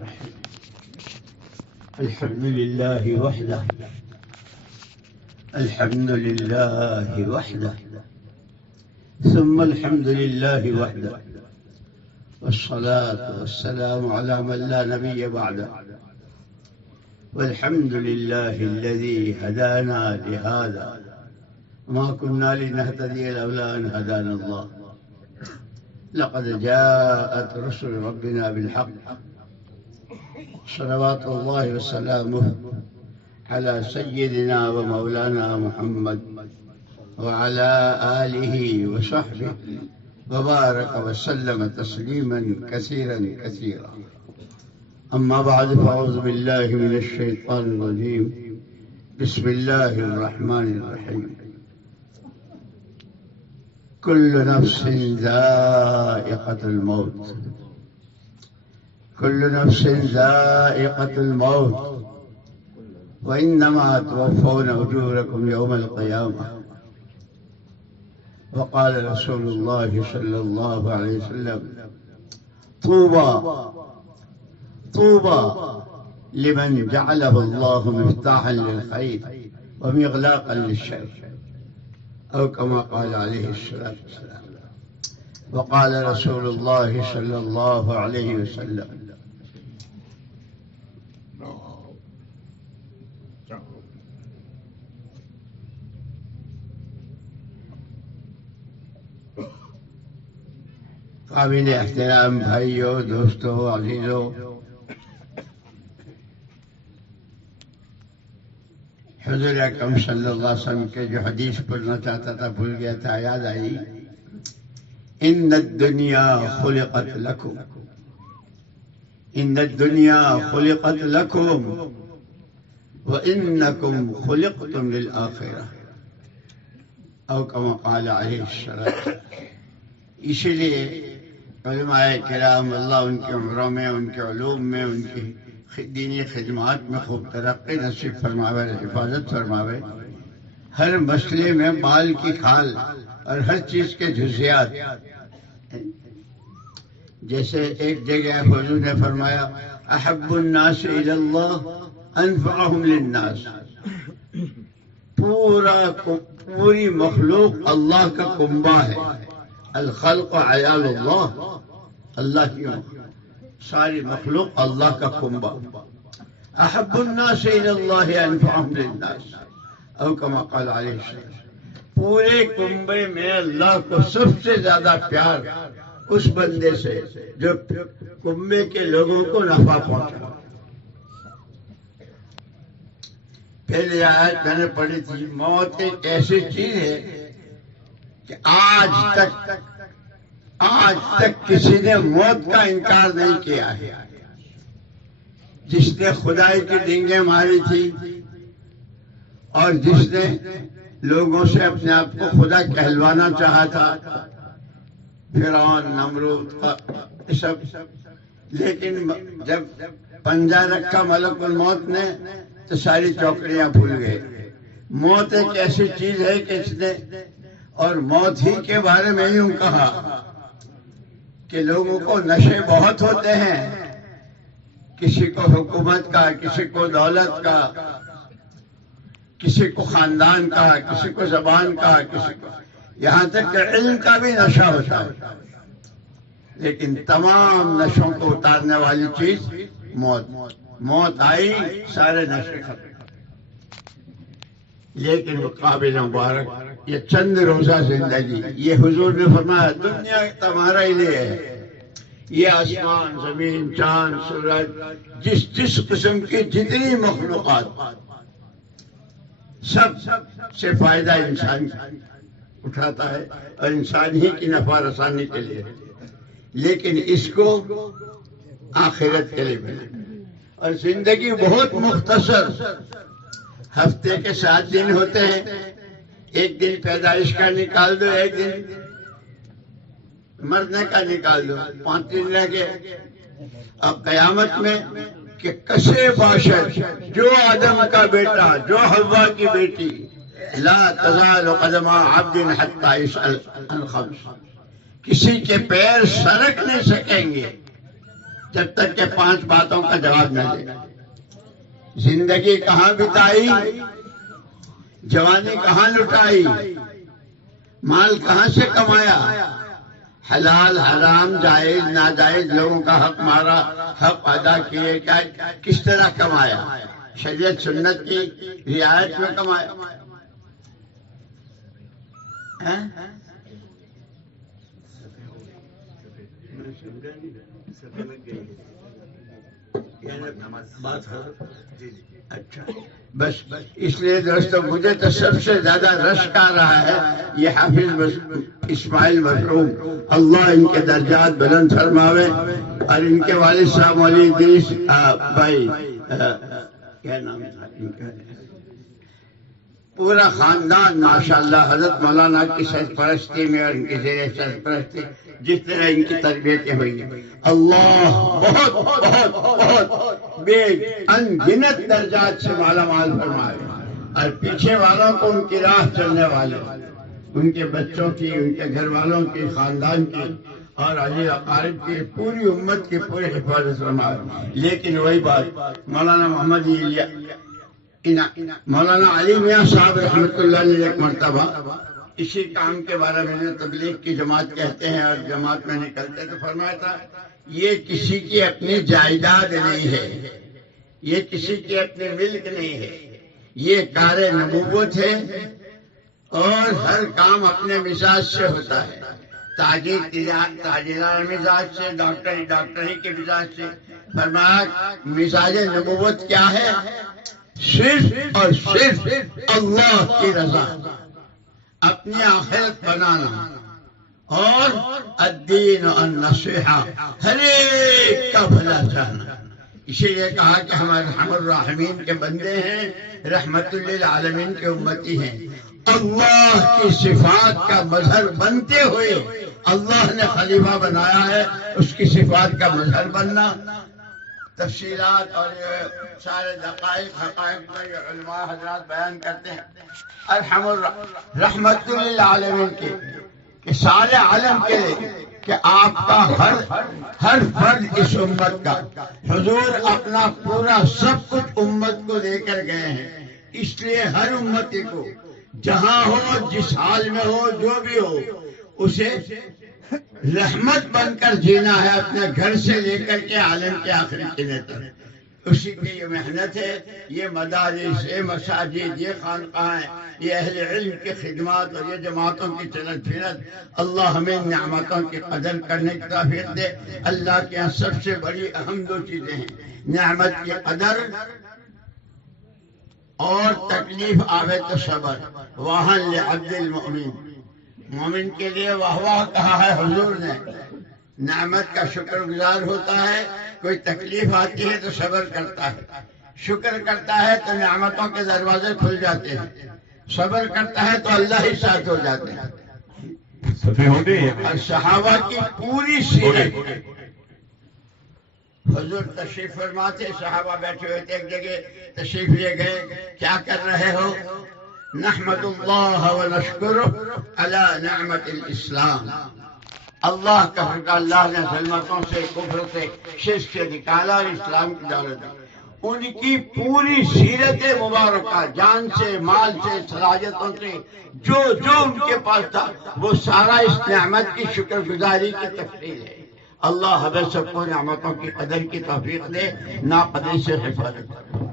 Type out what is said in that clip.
الرحيم. الحمد لله وحده، الحمد لله وحده، ثم الحمد لله وحده، والصلاة والسلام على من لا نبي بعده. والحمد لله الذي هدانا لهذا، ما كنا لنهتدي لولا أن هدانا الله. لقد جاءت رسل ربنا بالحق، صلوات الله وسلامه على سيدنا ومولانا محمد وعلى آله وصحبه وبارك وسلم تسليما كثيرا كثيرا. أما بعد، فأعوذ بالله من الشيطان الرجيم. بسم الله الرحمن الرحيم. كل نفس ذائقة الموت، كل نفس ذائقة الموت، وإنما توفون أجوركم يوم القيامة. وقال رسول الله صلى الله عليه وسلم: طوبى طوبى لمن جعله الله مفتاحا للخير ومغلاقا للشر، أو كما قال عليه الصلاة والسلام. وقال رسول الله صلى الله عليه وسلم: قابل احترام بھائیوں، دوستوں، عزیزوں، حضور اکرم صلی اللہ علیہ وسلم کے جو حدیث پڑھنا چاہتا تھا بھول گیا تھا، یاد آئی: ان الدنیا خلقت لکم، ان الدنیا خلقت لکم وانکم خلقتم للآخرہ، او کما قال علیہ السلام. اسی لیے علماء کرام اللہ ان کی عمروں میں، ان کے علوم میں، ان کی دینی خدمات میں خوب ترقی نصیب فرماوے، حفاظت فرماوے. ہر مسئلے میں بال کی کھال اور ہر چیز کے جزیات. جیسے ایک جگہ حضور نے فرمایا: احب الناس الی اللہ انفعهم للناس. پوری مخلوق اللہ کا کنبہ ہے. الخلق عیال اللہ، اللہ کی ساری مخلوق اللہ کا کنبہ. احب الناس الی اللہ انفعهم للناس، او کما قال علیہ السلام. پورے کنبے میں اللہ کو سب سے زیادہ پیار اس بندے سے جو کنبے کے لوگوں کو نفع پہنچا. پہلے آیت میں نے پڑھی تھی: موت ایک ایسی چیز ہے کہ آج تک کسی نے موت کا انکار نہیں کیا ہے. جس نے خدائی کی ڈینگیں ماری تھی اور جس نے لوگوں سے اپنے آپ کو خدا کہلوانا چاہا تھا، فرعون، نمرود، سب، لیکن جب پنجہ رکھا ملک الموت نے تو ساری چوکڑیاں بھول گئے. موت ایک ایسی چیز ہے کہ اس نے، اور موت ہی کے بارے میں یوں کہا کہ لوگوں کو نشے بہت ہوتے ہیں، کسی کو حکومت کا، کسی کو دولت کا، کسی کو خاندان کا، کسی کو زبان کا، کسی کو، یہاں تک کہ علم کا بھی نشہ ہوتا ہے. لیکن تمام نشوں کو اتارنے والی چیز موت. موت آئی، سارے نشے ختم. لیکن وہ قابل مبارک یہ چند روزہ زندگی، یہ حضور نے فرمایا دنیا تمہارا ہی لیے ہے. یہ آسمان، زمین، چاند، سورج، جس قسم کی جتنی مخلوقات، سب سے فائدہ انسان اٹھاتا ہے اور انسان ہی کی نفع رسانی کے لیے. لیکن اس کو آخرت کے لیے ملے. اور زندگی بہت مختصر، ہفتے کے 7 دن ہوتے ہیں. ایک دن پیدائش کا نکال دو، ایک دن مرنے کا نکال دو، 5 دن رہ گئے. اب قیامت میں کہ کسے باشد، جو آدم کا بیٹا، جو حوا کی بیٹی، لا تزال قدم عبد حتی يسأل عن خمس، کسی کے پیر سرک نہیں سکیں گے جب تک کہ 5 باتوں کا جواب نہ دے. زندگی کہاں بتائی، جوانی کہاں لٹائی، مال کہاں سے کمایا، حلال حرام جائز ناجائز لوگوں کا حق مارا، حق ادا کیے، کس طرح کمایا، شریعت سنت کی رعایت میں کمایا. اچھا بس اس لیے دوستو مجھے تو سب سے زیادہ رشک آ رہا ہے یہ حافظ اسماعیل مرحوم، اللہ ان کے درجات بلند فرماوے، اور ان کے والد صاحب مولوی ادریس بھائی کیا نام تھا ان کا، پورا خاندان ماشاءاللہ حضرت مولانا کی سرپرستی میں اور ان کی زیر سرپرستی جس طرح ان کی تربیتیں ہوئی ہیں، اللہ بہت بہت بہت بے انگنت درجات سے مالا مال فرمائے، اور پیچھے والوں کو ان کی راہ چلنے والے، ان کے بچوں کی، ان کے گھر والوں کی، خاندان کی اور علی اقارب کی، پوری امت کی پوری حفاظت فرمائے. لیکن وہی بات مولانا محمد مولانا علی میاں صاحب رحمۃ اللہ نے ایک مرتبہ اسی کام کے بارے میں تبلیغ کی جماعت کہتے ہیں اور جماعت میں نکلتے تو فرمایا تھا یہ کسی کی اپنی جائیداد نہیں ہے، یہ کسی کی اپنی ملک نہیں ہے، یہ کار نبوت ہے اور ہر کام اپنے مزاج سے ہوتا ہے، تاجرانہ مزاج سے، ڈاکٹری کے مزاج سے. فرمایا مزاج نبوت کیا ہے؟ صرف اور صرف اللہ کی رضا، اپنی آخرت بنانا اور الدین النصیحہ، ہر ایک کا بھلا چاہنا. اسی لیے کہا کہ ہم ارحم الراحمین کے بندے ہیں، رحمت للعالمین کے امتی ہیں. اللہ کی صفات کا مظہر بنتے ہوئے اللہ نے خلیفہ بنایا ہے، اس کی صفات کا مظہر بننا. تفصیلات اور سارے دقائق حقائق میں یہ علماء حضرات بیان کرتے ہیں رحمت للعالمین کے کہ سارے عالم کے لیے کہ آپ کا ہر فرد اس امت کا، حضور اپنا پورا سب کچھ امت کو دے کر گئے ہیں. اس لیے ہر امتی کو جہاں ہو، جس حال میں ہو، جو بھی ہو، اسے رحمت بن کر جینا ہے، اپنے گھر سے لے کر کے عالم کے آخری دن تک. اسی کی یہ محنت ہے، یہ مدارس، یہ مساجد، یہ خانقاہیں، یہ اہل علم کی خدمات اور یہ جماعتوں کی چلت پھرت. اللہ ہمیں نعمتوں کی قدر کرنے کی توفیق دے. اللہ کے یہاں سب سے بڑی اہم 2 چیزیں ہیں، نعمت کی قدر اور تکلیف آوے تو صبر. وَهَنْ لِعَبْدِ الْمُؤْمِنِ، مومن کے لیے واہ واہ کہا ہے حضور نے. نعمت کا شکر گزار ہوتا ہے، کوئی تکلیف آتی ہے تو صبر کرتا ہے، شکر کرتا ہے تو نعمتوں کے دروازے کھل جاتے ہیں، صبر کرتا ہے تو اللہ ہی ساتھ ہو جاتے ہیں. اور صحابہ کی پوری سیرت، حضور تشریف فرما تھے، صحابہ بیٹھے ہوئے تھے ایک جگہ، تشریف لے گئے. کیا کر رہے ہو؟ نحمد اللہ ونشکرہ علی نعمت الاسلام. اللہ کا شکر، اللہ نے ظلمتوں سے، کفر سے، شرک سے نکالا اور اسلام کی دولت دی. ان کی پوری سیرت مبارکہ، جان سے، مال سے، صلاحیتوں سے، جو ان کے پاس تھا وہ سارا اس نعمت کی شکر گزاری کی تفصیل ہے. اللہ ہمیں سب کو نعمتوں کی قدر کی توفیق دے، ناقدری سے حفاظت کرے.